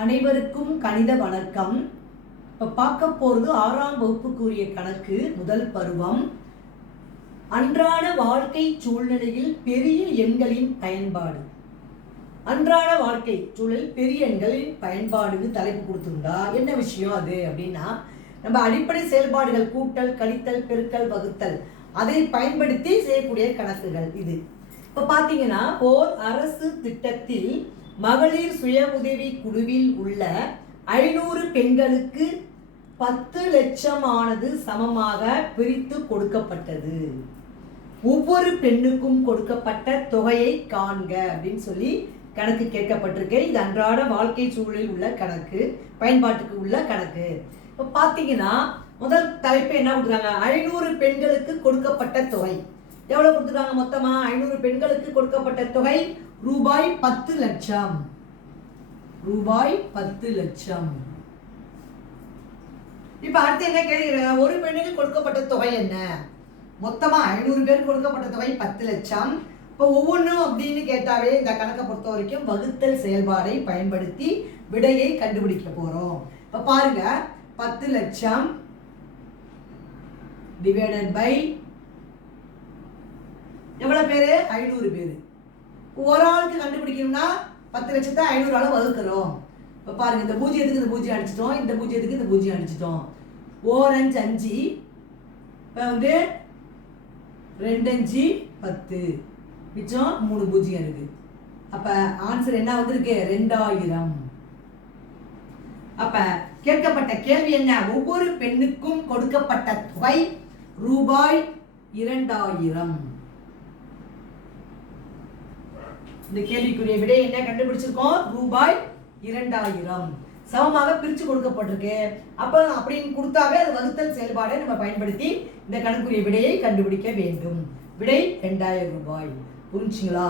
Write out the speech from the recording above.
அனைவருக்கும் கணித வணக்கம். இப்போ பார்க்க போகிறது 6ஆம் வகுப்புக்குரிய கணக்கு முதல் பருவம். அன்றாட வாழ்க்கை சூழ்நிலையில் பெரிய எண்களின் பயன்பாடு. அன்றாட வாழ்க்கை சூழலில் பெரிய எண்களின் பயன்பாடுன்னு தலைப்பு கொடுத்துருந்தா என்ன விஷயம் அது அப்படின்னா, நம்ம அடிப்படை செயல்பாடுகள் கூட்டல், கழித்தல், பெருக்கல், வகுத்தல் அதை பயன்படுத்தி செய்யக்கூடிய கணக்குகள் இது. இப்போ பார்த்தீங்கன்னா, ஓர் அரசு திட்டத்தில் மகளிர் சுய உதவி குழுவில் உள்ள 500 பெண்களுக்கு 10 லட்சமானது சமமாக பிரித்து கொடுக்கப்பட்டது. ஒவ்வொரு பெண்ணுக்கும் கொடுக்கப்பட்ட தொகையை காண்க அப்படின்னு சொல்லி கணக்கு கேட்கப்பட்டிருக்கு. இது அன்றாட வாழ்க்கை சூழலில் உள்ள கணக்கு, பயன்பாட்டுக்கு உள்ள கணக்கு. இப்போ பார்த்தீங்கன்னா, முதல் தலைப்பு என்ன கொடுக்குறாங்க? 500 பெண்களுக்கு கொடுக்கப்பட்ட தொகை எவ்வளவு கொடுத்துருக்காங்க? மொத்தமா 500 பெண்களுக்கு கொடுக்கப்பட்ட தொகை ரூபாய் 10 லட்சம். ரூபாய் 10 லட்சம். இப்ப அடுத்து என்ன கேட்கிறாங்க? ஒரு பெண்ணுக்கு கொடுக்கப்பட்ட தொகை என்ன? மொத்தமா 500 பேருக்கு கொடுக்கப்பட்ட தொகை 10 லட்சம். இப்போ ஒவ்வொன்றும் அப்படின்னு கேட்டாவே இந்த கணக்கை பொறுத்த வரைக்கும் வகுத்தல் செயல்பாடை பயன்படுத்தி விடையை கண்டுபிடிக்க போறோம். இப்ப பாருங்க, 10 லட்சம் டிவைடட் பை எவ்வளவு பேரு? 500 பேரு. ஒரு ஆளுக்கு கண்டுபிடிக்கணும்னா 10 லட்சத்தை 500 வகுக்கிறோம். இப்போ பாருங்க, இந்த பூஜ்ஜியத்துக்கு இந்த பூஜ்ஜியம் அடிச்சிட்டோம், இந்த பூஜ்ஜியத்துக்கு இந்த பூஜ்ஜியம் அடிச்சிட்டோம். 4 5 5, இப்போ 2 5 10, மிச்சம் 3 பூஜ்ஜியம் இருக்கு. அப்ப ஆன்சர் என்ன வந்திருக்கு? 2000. அப்ப கேட்கப்பட்ட கேள்வி என்ன? ஒவ்வொரு பெண்ணுக்கும் கொடுக்கப்பட்ட தொகை ரூபாய் 2000. இந்த கேள்விக்குரிய விடை என்ன கண்டுபிடிச்சிருக்கோம்? ரூபாய் 2000 சமமாக பிரிச்சு கொடுக்கப்பட்டிருக்கு. அப்ப அப்படின்னு கொடுத்தாவே அது வகுத்தல் செயல்பாடை நம்ம பயன்படுத்தி இந்த கணக்குரிய விடையை கண்டுபிடிக்க வேண்டும். விடை 2000 ரூபாய். புரிஞ்சுங்களா?